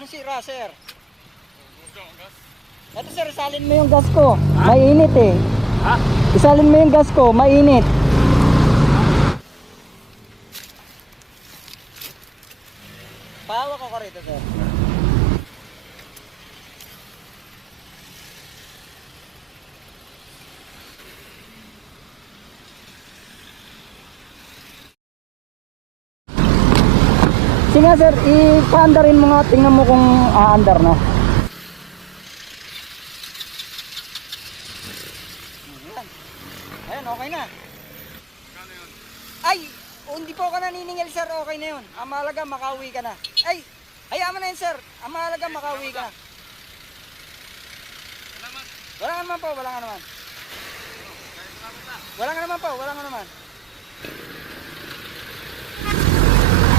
Ano sira, sir? Gas. Ito sir, isalin mo yung gas ko. Mainit eh. Ha? Isalin mo yung gas ko, mainit. Pahawa ko ka rito, sir. Sige nga sir, ipaandarin mo nga, tingnan mo kung aandar na. Ayan. Ayan, okay na. Magkano yun? Ay, hindi po ka naniningil sir, okay na yun. Ang mahalaga, makauwi ka na. Ay, hayaan mo na yun sir. Ang mahalaga, makauwi ka na. Salamat. Wala nga naman po, wala nga naman. Salamat na. Wala nga naman po, wala nga naman.